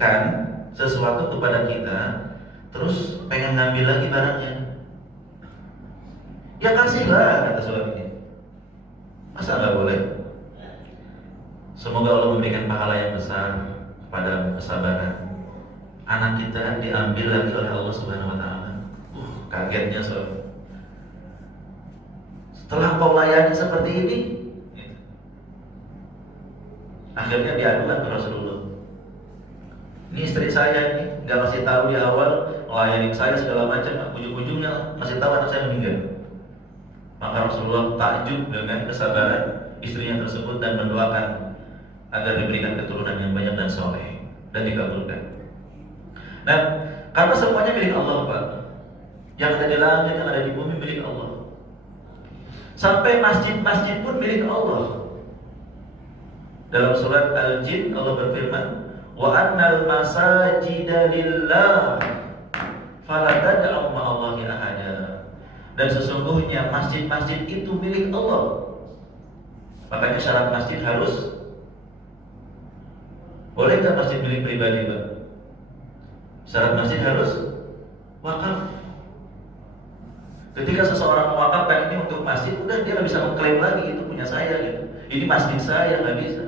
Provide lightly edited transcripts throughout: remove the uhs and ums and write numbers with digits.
memberikan sesuatu kepada kita, terus pengen ngambil lagi barangnya. Ya kasihlah, kata suaminya. Masa nggak boleh? Semoga Allah memberikan pahala yang besar kepada kesabaran. Anak kita diambil lagi oleh Allah Subhanahu Wa Taala. Kagetnya suami. Setelah kau layani seperti ini, akhirnya diadukan ke Rasulullah. Ini istri saya ini nggak masih tahu di awal melayani saya segala macam, ujung-ujungnya masih tahu anak saya meninggal. Maka Rasulullah takjub dengan kesabaran istrinya tersebut dan mendoakan agar diberikan keturunan yang banyak dan soleh dan dikabulkan. Nah, karena semuanya milik Allah, Pak. Yang ada di langit, yang ada di bumi milik Allah. Sampai masjid-masjid pun milik Allah. Dalam surat Al-Jin Allah berfirman, wa annal masajida lillah fala tad'u ma'allahi ahada. Dan sesungguhnya masjid-masjid itu milik Allah. Makanya syarat masjid harus, boleh nggak masjid milik pribadi, Pak? Syarat masjid harus wakaf. Ketika seseorang mewakafkan ini untuk masjid, udah dia nggak bisa mengklaim lagi itu punya saya gitu. Ini masjid saya, nggak bisa.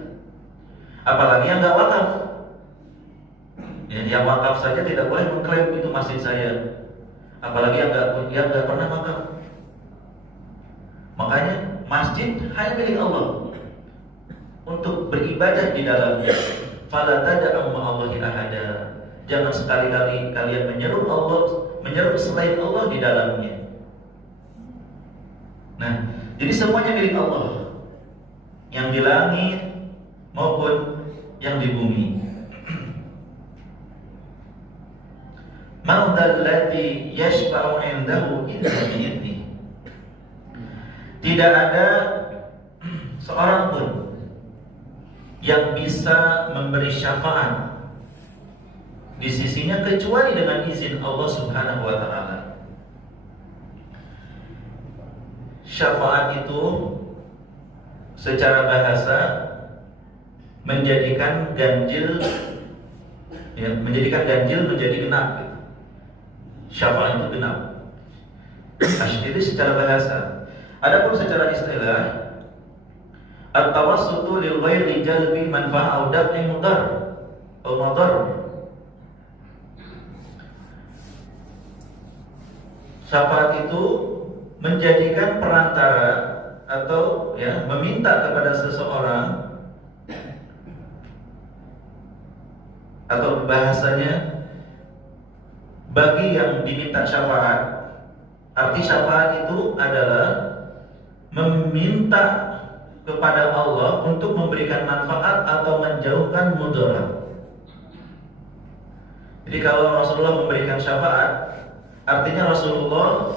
Apalagi yang nggak wakaf. Yang wakaf saja tidak boleh mengklaim itu masjid saya. Apalagi yang nggak pernah wakaf. Makanya masjid hanya milik Allah untuk beribadah di dalamnya. Fala tad'u ma'allahi ahada. Jangan sekali-kali kalian menyeru selain Allah di dalamnya. Nah, jadi semuanya milik Allah, yang di langit maupun yang di bumi. Man dzalladzi yashfa'u 'indahu illa bi'idzni. Tidak ada seorang pun yang bisa memberi syafaat di sisinya kecuali dengan izin Allah Subhanahu wa taala. Syafaat itu secara bahasa menjadikan ganjil menjadi genap. Syafaat itu genap. Itu secara bahasa. Adapun secara istilah, at-tawassutu lil ghairi jalbi manfa'ah aw daf'i mudar atau madar. Syafaat itu menjadikan perantara atau meminta kepada seseorang, atau bahasanya bagi yang diminta syafaat. Arti syafaat itu adalah meminta kepada Allah untuk memberikan manfaat atau menjauhkan mudarat. Jadi kalau Rasulullah memberikan syafaat, artinya Rasulullah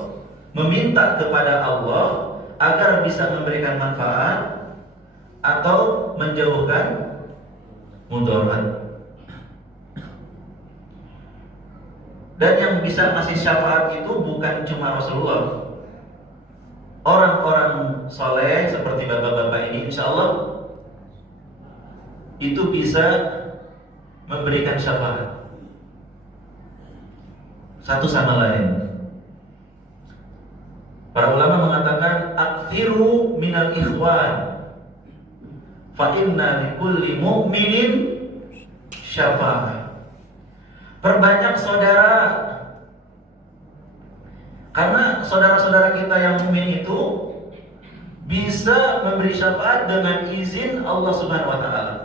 meminta kepada Allah agar bisa memberikan manfaat atau menjauhkan mudarat. Dan yang bisa ngasih syafaat itu bukan cuma Rasulullah. Orang-orang soleh seperti bapak-bapak ini, insya Allah itu bisa memberikan syafaat satu sama lain. Para ulama mengatakan aktsiru minal ikhwan fa inna likulli mu'minin syafaat. Perbanyak saudara, karena saudara-saudara kita yang mukmin itu bisa memberi syafaat dengan izin Allah Subhanahu wa taala.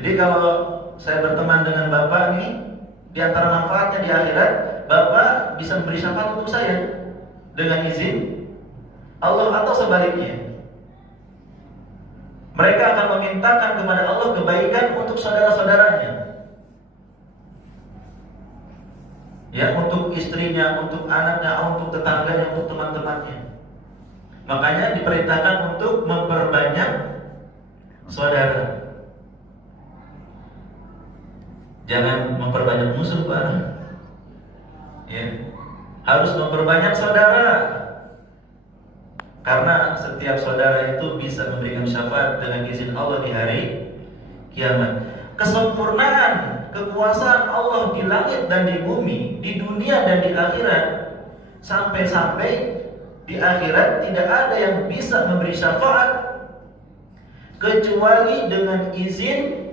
Jadi kalau saya berteman dengan Bapak nih, di antara manfaatnya di akhirat, Bapak bisa memberi syafaat untuk saya dengan izin Allah, atau sebaliknya. Mereka akan memintakan kepada Allah kebaikan untuk saudara-saudaranya. Untuk istrinya, untuk anaknya, untuk tetangganya, untuk teman-temannya. Makanya diperintahkan untuk memperbanyak saudara. Jangan memperbanyak musuh, Pak. Harus memperbanyak saudara. Karena setiap saudara itu bisa memberikan syafaat dengan izin Allah di hari kiamat. kesempurnaan kekuasaan Allah di langit dan di bumi, di dunia dan di akhirat, sampai-sampai di akhirat tidak ada yang bisa memberi syafaat kecuali dengan izin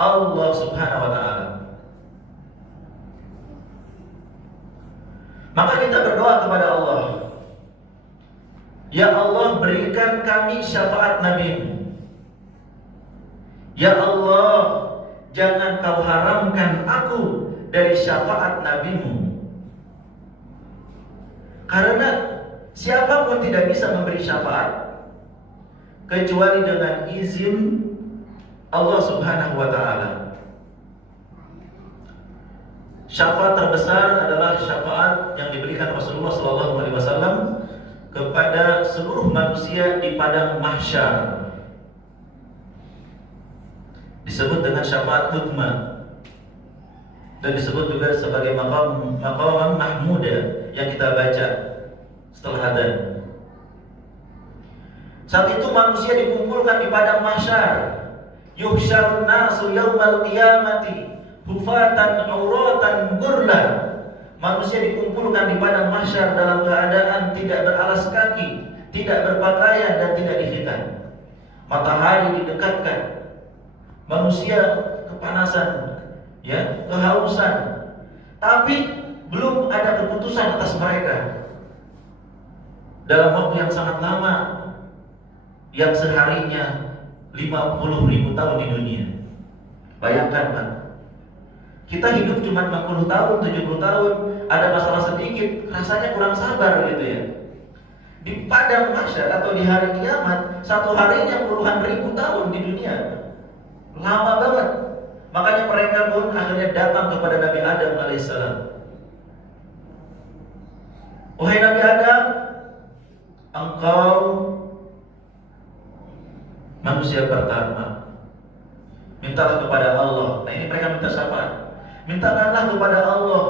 Allah Subhanahu wa taala. Maka kita berdoa kepada Allah, ya Allah, berikan kami syafaat Nabi-Mu. Ya Allah, jangan Kau haramkan aku dari syafaat Nabi-Mu. Karena siapapun tidak bisa memberi syafaat kecuali dengan izin Allah Subhanahu wa taala. Syafaat terbesar adalah syafaat yang diberikan Rasulullah sallallahu alaihi wasallam kepada seluruh manusia di padang mahsyar. Disebut dengan syafaat utma dan disebut juga sebagai maqam mahmuda yang kita baca setelah adzan. Saat itu manusia dikumpulkan di padang mahsyar. Yuhsyarun nasu yaumal qiyamati hufatan auratan gurlan. Manusia dikumpulkan di padang mahsyar dalam keadaan tidak beralas kaki, tidak berpakaian dan tidak dikhitan. Matahari didekatkan. Manusia kepanasan, ya, kehausan. Tapi belum ada keputusan atas mereka. Dalam waktu yang sangat lama, yang seharinya 50.000 tahun di dunia. Bayangkan, Pak. Kita hidup cuma 60 tahun, 70 tahun, ada masalah sedikit, rasanya kurang sabar gitu ya. Di padang mahsyar atau di hari kiamat, satu harinya puluhan ribu tahun di dunia. Lama banget. Makanya mereka pun akhirnya datang kepada Nabi Adam alaihissalam. Wahai Nabi Adam, engkau manusia pertama. Mintalah kepada Allah. Nah, ini mereka minta syafaat. Mintakanlah kepada Allah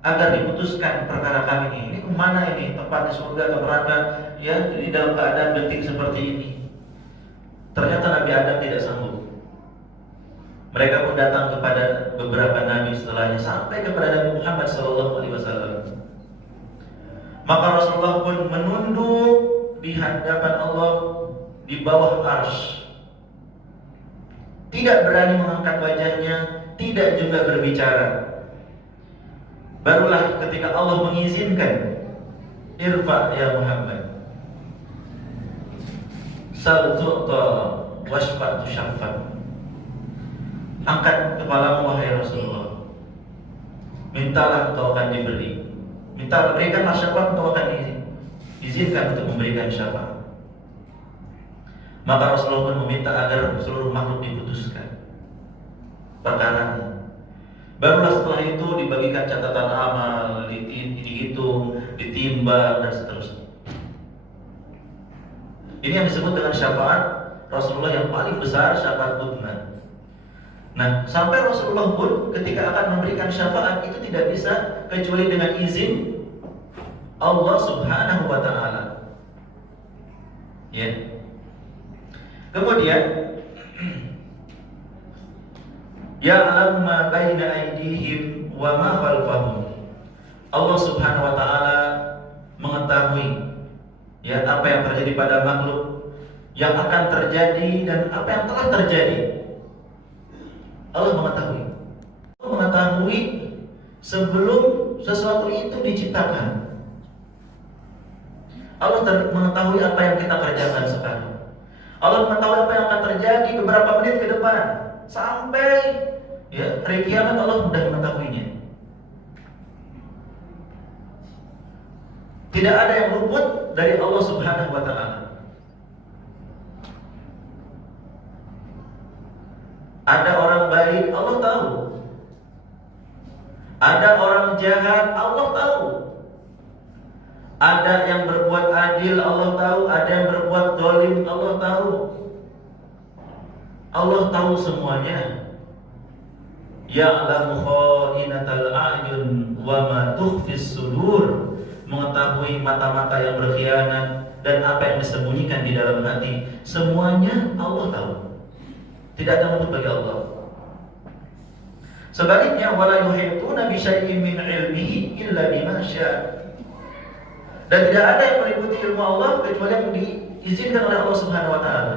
agar diputuskan perkara kami ini. Ini kemana ini? Tempat di surga atau neraka? Ya, di dalam keadaan genting seperti ini. Ternyata Nabi Adam tidak sanggup. Mereka pun datang kepada beberapa nabi setelahnya sampai kepada Nabi Muhammad SAW. Maka Rasulullah pun menunduk di hadapan Allah di bawah arsy. Tidak berani mengangkat wajahnya, tidak juga berbicara. Barulah ketika Allah mengizinkan, irfa ya Muhammad, sal tu'ta washfa tushaffa. Angkat kepalamu wahai Rasulullah, mintalah engkau akan diberi. Minta berikanlah syafaat, engkau akan diizinkan untuk memberikan syafaat. Maka Rasulullah pun meminta agar seluruh makhluk diputuskan perkaranya. Barulah setelah itu dibagikan catatan amal, dihitung, ditimbang dan seterusnya. Ini yang disebut dengan syafaat Rasulullah yang paling besar, syafaat utma. Nah, sampai Rasulullah pun ketika akan memberikan syafaat itu tidak bisa kecuali dengan izin Allah Subhanahu wa taala. Ya. Kemudian ya'lamu ma baina aydihim wa ma khalfahum. Allah Subhanahu wa taala mengetahui ya apa yang terjadi pada makhluk, yang akan terjadi dan apa yang telah terjadi. Allah mengetahui. Allah mengetahui sebelum sesuatu itu diciptakan. Allah mengetahui apa yang kita kerjakan sekarang. Allah mengetahui apa yang akan terjadi beberapa menit ke depan. Sampai ya hari kiamat Allah sudah mengetahuinya. Tidak ada yang luput dari Allah Subhanahu wa taala. Ada orang baik, Allah tahu. Ada orang jahat, Allah tahu. Ada yang berbuat adil, Allah tahu. Ada yang berbuat zalim, Allah tahu. Allah tahu semuanya. Ya'lamu kha'inatal a'yun wa ma tukhfis sudur. Mengetahui mata-mata yang berkhianat dan apa yang disembunyikan di dalam hati. Semuanya Allah tahu. Tidak ada luput bagi Allah. Sebaliknya, wala yuhituna bi syai'in min ilmihi illa bima syaa. Dan tidak ada yang meliputi ilmu Allah kecuali yang diizinkan oleh Allah Subhanahu wa taala.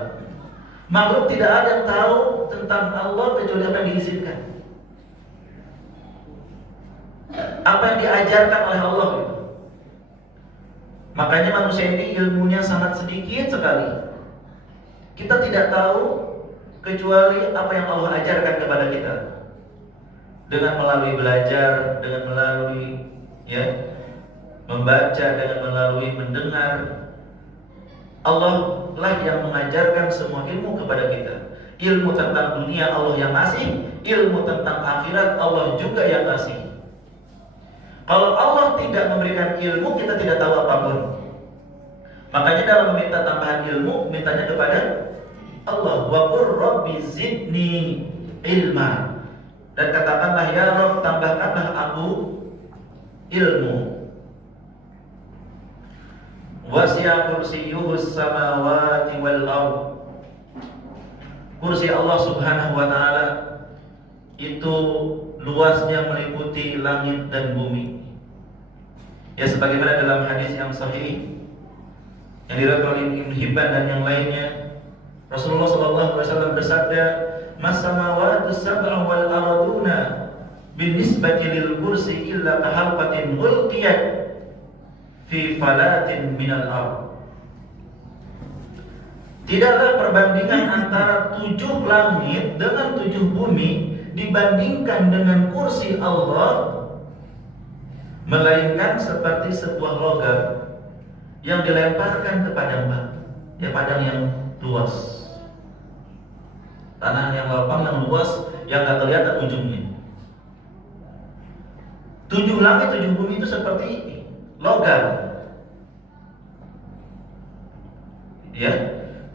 Makhluk tidak ada yang tahu tentang Allah kecuali apa yang diizinkan. Apa yang diajarkan oleh Allah gitu. Makanya manusia ini ilmunya sangat sedikit sekali. Kita tidak tahu kecuali apa yang Allah ajarkan kepada kita. Dengan melalui belajar, dengan melalui membaca, dengan melalui mendengar. Allah lah yang mengajarkan semua ilmu kepada kita. Ilmu tentang dunia Allah yang ngasih, ilmu tentang akhirat Allah juga yang ngasih. Kalau Allah tidak memberikan ilmu, kita tidak tahu apapun. Makanya dalam meminta tambahan ilmu, mintanya kepada Allah. Wa qur rabbi zidni ilma. Dan katakanlah, ya Rabb, tambahkanlah aku ilmu. Wasi'a kursiyyuhus samawati wal ardh. Kursi Allah Subhanahu wa taala itu luasnya meliputi langit dan bumi. Ya, sebagaimana dalam hadis yang sahih yang diriwayatkan oleh Ibnu Hibban dan yang lainnya, Rasulullah sallallahu alaihi wasallam bersabda, "Mas samawati sab'u wal arduna binisbati lil kursi illa kahalqatin ulqiyat fi falatin minal ardh." Tidaklah perbandingan antara 7 langit dengan 7 bumi dibandingkan dengan kursi Allah, melainkan seperti sebuah logam yang dilemparkan ke padang batu, padang yang luas, tanah yang lapang, yang luas, yang tak kelihatan ujungnya. 7 langit, 7 bumi itu seperti logam.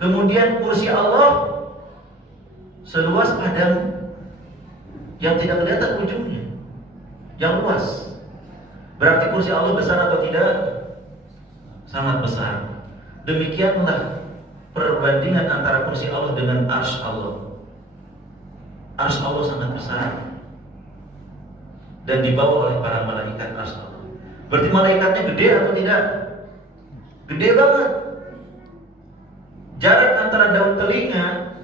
Kemudian kursi Allah seluas padang yang tidak kelihatan ujungnya, yang luas. Berarti kursi Allah besar atau tidak? Sangat besar. Demikianlah perbandingan antara kursi Allah dengan arsy Allah. Arsy Allah sangat besar dan dibawa oleh para malaikat arsy Allah. Berarti malaikatnya gede atau tidak? Gede banget. Jarak antara daun telinga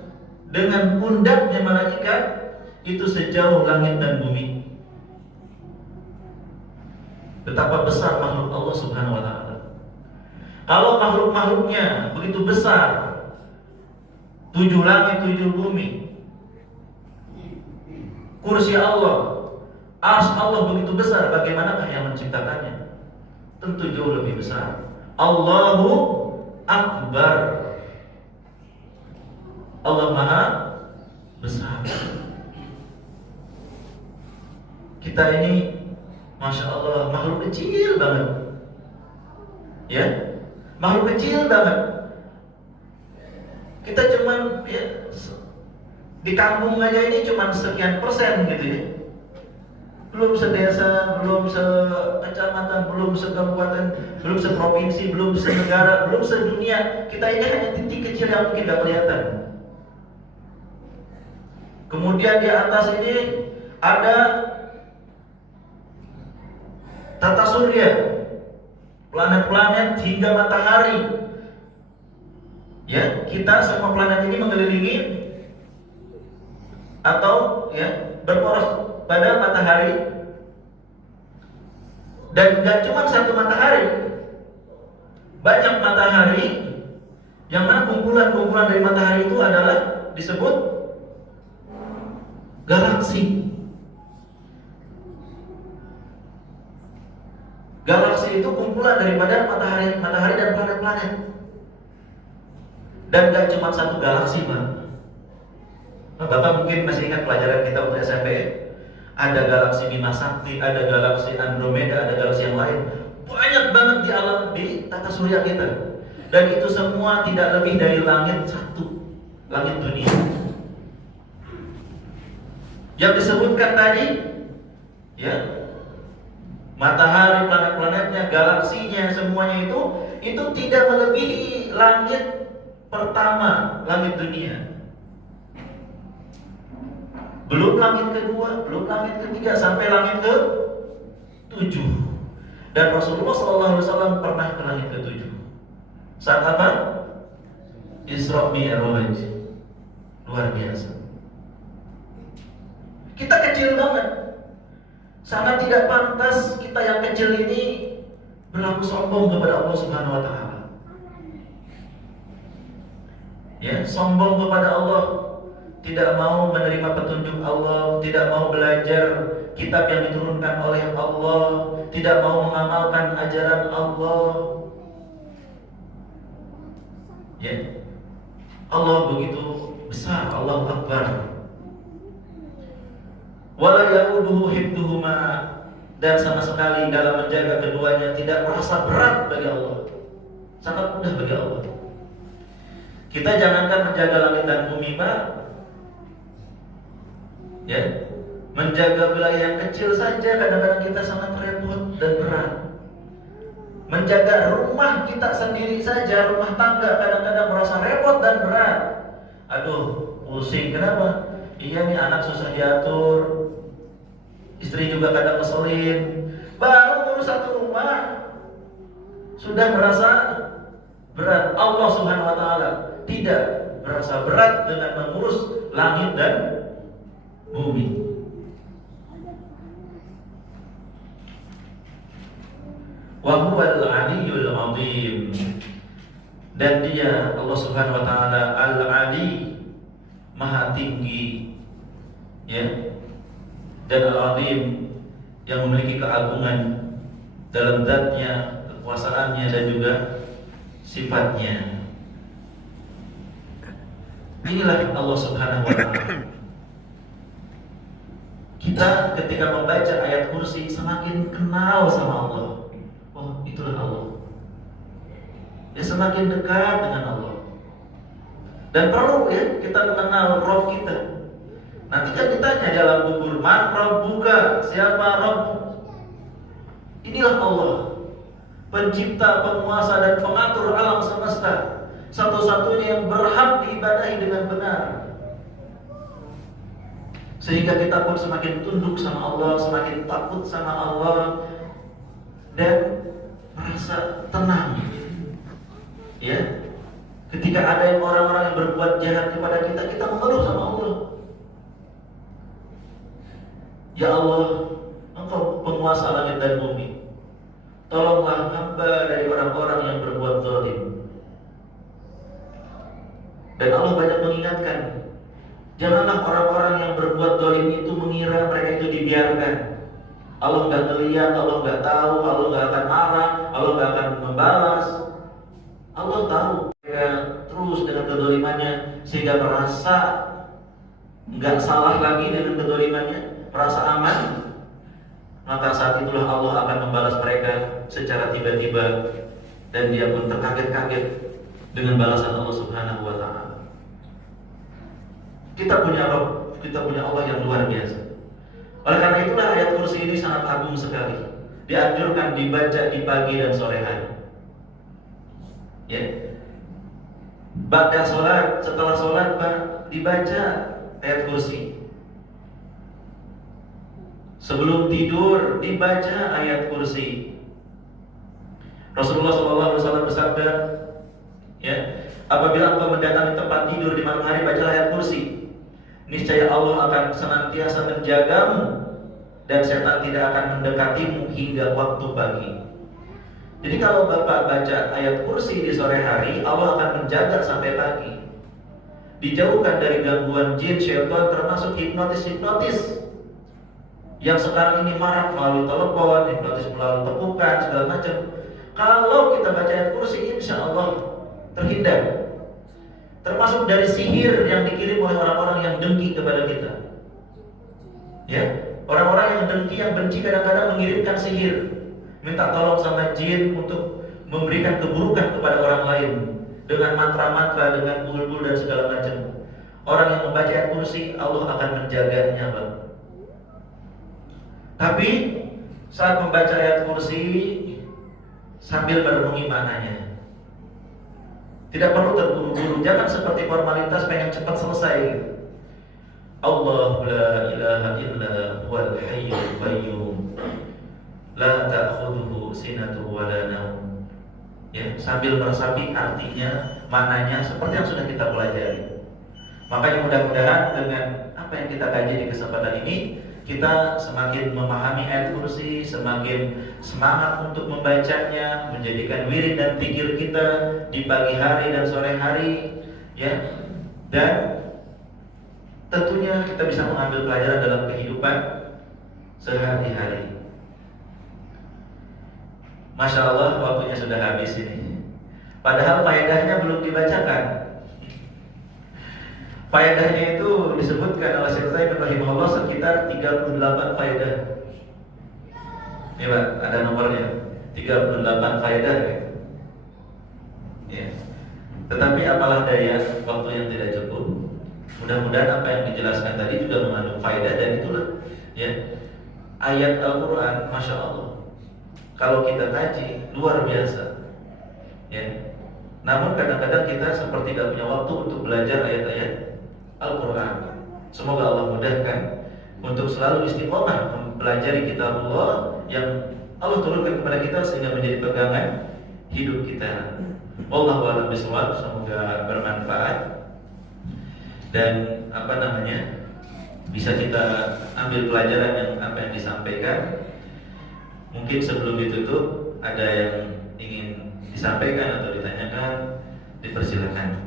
dengan pundaknya malaikat itu sejauh langit dan bumi. Betapa besar makhluk Allah Subhanahu wa taala. Kalau makhluk-makhluknya begitu besar, 7 langit, 7 bumi, kursi Allah, arsy Allah begitu besar, bagaimanakah yang menciptakannya? Tentu jauh lebih besar. Allahu Akbar. Allah Maha besar. Kita ini, Masya Allah, makhluk kecil banget. Makhluk kecil banget. Kita cuman di kampung aja ini cuman sekian persen gitu ya. Belum sedesa, belum sekecamatan, belum sekabupaten, belum seprovinsi, belum senegara, belum sedunia. Kita ini hanya titik kecil yang mungkin gak kelihatan. Kemudian di atas ini ada tata surya, planet-planet hingga matahari. Kita semua planet ini mengelilingi atau berporos pada matahari. Dan gak cuma satu matahari, banyak matahari, yang mana kumpulan-kumpulan dari matahari itu adalah disebut galaksi. Galaksi itu kumpulan daripada matahari dan planet-planet. Dan gak cuma satu galaksi, Bapak mungkin masih ingat pelajaran kita waktu SMP. Ada galaksi Bima Sakti, ada galaksi Andromeda, ada galaksi yang lain. Banyak banget di alam, di tata surya kita. Dan itu semua tidak lebih dari langit satu, langit dunia. Yang disebutkan tadi, matahari, planet-planetnya, galaksinya, semuanya itu tidak melebihi langit pertama, langit dunia. Belum langit kedua, belum langit ketiga, sampai langit ke 7. Dan Rasulullah SAW pernah ke langit ke 7. Saat apa? Isra Mi'raj. Luar biasa. Kita kecil banget. Sangat tidak pantas kita yang kecil ini berlaku sombong kepada Allah Subhanahu wa taala. Ya, sombong kepada Allah, tidak mau menerima petunjuk Allah, tidak mau belajar kitab yang diturunkan oleh Allah, tidak mau mengamalkan ajaran Allah. Ya. Allah begitu besar, Allah Akbar. Wala yauduhu hifdhuhuma, dan sama sekali dalam menjaga keduanya tidak merasa berat bagi Allah. Sangat mudah bagi Allah. Kita jangankan menjaga langit dan bumi, Pak. Ya. Menjaga wilayah yang kecil saja kadang-kadang kita sangat repot dan berat. Menjaga rumah kita sendiri saja, rumah tangga kadang-kadang merasa repot dan berat. Aduh, pusing. Kenapa? Iya nih, anak susah diatur, istri juga kadang ngeselin. Baru ngurus satu rumah sudah merasa berat. Allah Subhanahu wa taala tidak merasa berat dengan mengurus langit dan bumi. Wa huwal aliyyul azim, dan dia Allah Subhanahu wa taala al-ali, maha tinggi, ya, dan al-azim, yang memiliki keagungan dalam zatnya, kekuasaannya, dan juga sifatnya. Inilah Allah Subhanahu wa taala. Kita ketika membaca ayat kursi semakin kenal sama Allah. Oh, itulah Allah. Ya, semakin dekat dengan Allah. Dan perlu ya kita mengenal Rabb kita. Nanti kan ditanya dalam kubur, man Rabbuka, siapa Rabb? Inilah Allah, pencipta, penguasa, dan pengatur alam semesta, satu-satunya yang berhak diibadahi dengan benar. Sehingga kita pun semakin tunduk sama Allah, semakin takut sama Allah, dan merasa tenang. Ya, ketika ada yang orang-orang yang berbuat jahat kepada kita, kita mengeluh sama Allah. Ya Allah, Engkau penguasa langit dan bumi, tolonglah hamba dari orang-orang yang berbuat zalim. Dan Allah banyak mengingatkan, janganlah orang-orang yang berbuat zalim itu mengira mereka itu dibiarkan. Allah nggak melihat, Allah nggak tahu, Allah nggak akan marah, Allah nggak akan membalas. Allah tahu mereka terus dengan kedzalimannya, sehingga merasa nggak salah lagi dengan kedzalimannya, merasa aman. Maka saat itulah Allah akan membalas mereka secara tiba-tiba, dan dia pun terkaget-kaget dengan balasan Allah Subhanahu wa taala. Kita punya Rabb, kita punya Allah yang luar biasa. Oleh karena itulah ayat kursi ini sangat agung sekali. Dianjurkan dibaca di pagi dan sore hari. Ya. Ba'da sholat, setelah sholat dibaca ayat kursi. Sebelum tidur dibaca ayat kursi. Rasulullah SAW bersabda, ya, apabila engkau mendatangi tempat tidur di malam hari, baca ayat kursi. Niscaya Allah akan senantiasa menjagamu, dan setan tidak akan mendekatimu hingga waktu pagi. Jadi kalau Bapak baca ayat kursi di sore hari, Allah akan menjaga sampai pagi. Dijauhkan dari gangguan jin, syaitan, termasuk hipnotis yang sekarang ini marak melalui telepon, hipnotis melalui tepukan, segala macam. Kalau kita baca ayat kursi, insya Allah terhindar. Termasuk dari sihir yang dikirim oleh orang-orang yang dengki kepada kita. Ya, orang-orang yang dengki, yang benci kadang-kadang mengirimkan sihir, minta tolong sama jin untuk memberikan keburukan kepada orang lain dengan mantra-mantra, dengan bulbul dan segala macam. Orang yang membaca ayat kursi, Allah akan menjaganya, Bang. Tapi saat membaca ayat kursi sambil merenungi maknanya. Tidak perlu terburu-buru, jangan seperti formalitas pengen cepat selesai. Allah la ilaha illa huwal hayyul qayyum la ta'khudhuhu sinatun wa la naum. Ya, sambil meresapi artinya, maknanya seperti yang sudah kita pelajari. Makanya mudah-mudahan dengan apa yang kita kaji di kesempatan ini, kita semakin memahami ayat kursi, semakin semangat untuk membacanya, menjadikan wirid dan pikir kita di pagi hari dan sore hari, ya. Dan tentunya kita bisa mengambil pelajaran dalam kehidupan sehari-hari. Masya Allah, waktunya sudah habis ini. Padahal faedahnya belum dibacakan. Faedahnya itu disebutkan oleh Syekh Zaid rahimahullah sekitar 38 faedah. Ini Pak, ada nomornya 38 faedah ya. Tetapi apalah daya, waktu yang tidak cukup. Mudah-mudahan apa yang dijelaskan tadi juga mengandung faedah, dan itulah ya, ayat Al-Quran, Masya Allah, kalau kita kaji luar biasa ya. Namun kadang-kadang kita seperti tidak punya waktu untuk belajar ayat-ayat Al-Quran. Semoga Allah mudahkan untuk selalu istiqomah mempelajari kitab Allah yang Allah turunkan kepada kita sehingga menjadi pegangan hidup kita. Wallahu a'lam bishawab. Semoga bermanfaat dan bisa kita ambil pelajaran yang apa yang disampaikan. Mungkin sebelum ditutup ada yang ingin disampaikan atau ditanyakan, dipersilakan.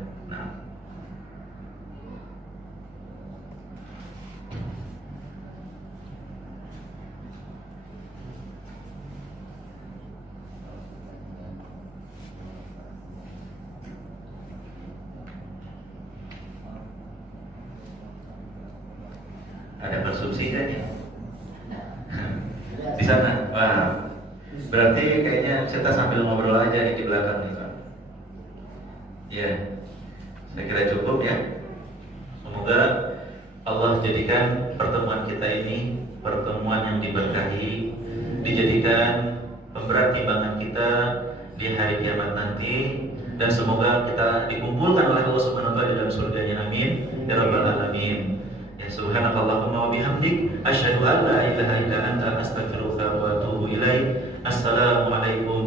Ada bersubsidi nih di sana. Wah, berarti kayaknya kita sambil ngobrol aja nih di belakang nih Pak. Ya, saya kira cukup ya. Semoga Allah jadikan pertemuan kita ini pertemuan yang diberkahi, dijadikan pemberat timbangan kita di hari kiamat nanti, dan semoga kita dikumpulkan oleh Allah Subhanahu wa taala dalam surganya. Amin ya rabbal alamin. Subhanakallahumma wa bihamdik asyhadu an la ilaha illa anta astaghfiruka wa atubu ilaik. Assalamualaikum